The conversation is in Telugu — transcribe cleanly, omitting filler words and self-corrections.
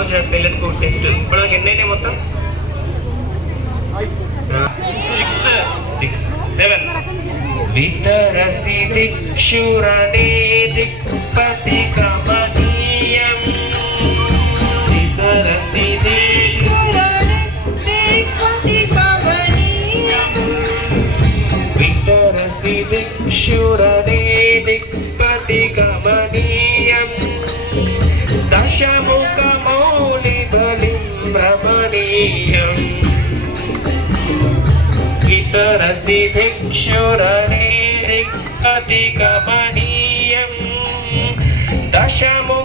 ఈరోజు పిల్లలకు టెస్ట్ ఇప్పుడు ఎన్నైనా మొత్తం 6 7 వితరసి దిక్షురనే దిక్పతి కమనీయం వితరసి దిక్షురనే దిక్పతి కమనీయం వితరసి దిక్షురనే దిక్పతి కమనీయం దశముఖమౌలిబలిం రమణీయం వితరసి దిక్షురనే దిక్పతి కమనీయం దశము